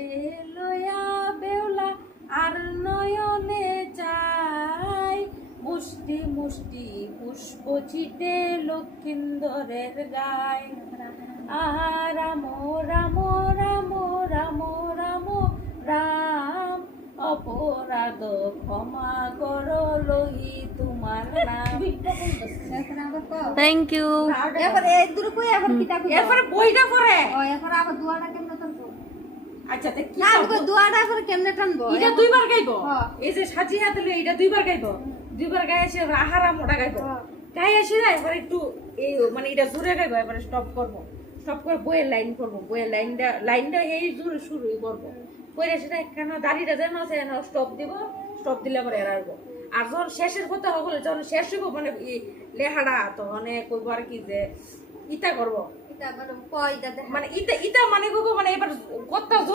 হাতে লয়া বেউলা আর নয়নে চাই মুষ্টি মুষ্টি পুষ্প ছিটে লক্ষিন্দরের গায় রাম রাম রাম রাম রাম রাম অপরাধ ক্ষমা করো লহি তোমার নাম। Thank you. এরপরে বইটা পড়ে আচ্ছা তে কি কেমনে টানবো এটা দুইবার গাইবো এই যে সাজিয়া দিলে এটা দুইবার গাইবো দুইবার গায়ে এসে রাহারা মোটা গাইবো গায়ে এসে না এবার একটু এই মানে এটা জোরে গাইবো এবারে স্টপ করবো স্টপ করে বইয়ের লাইন করবো বইয়ের লাইনটা এই জোরে শুরুই করবো কইরা সেটা একখানা দাড়িটা যেন আছে স্টপ দিব স্টপ দিলে আবার এর আসবো আর যখন শেষের কথা হলে যখন শেষ হইব মানে লেহাটা তখন কইব আর কি যে ইতা করবো মানে ইতা মানে এবার কথা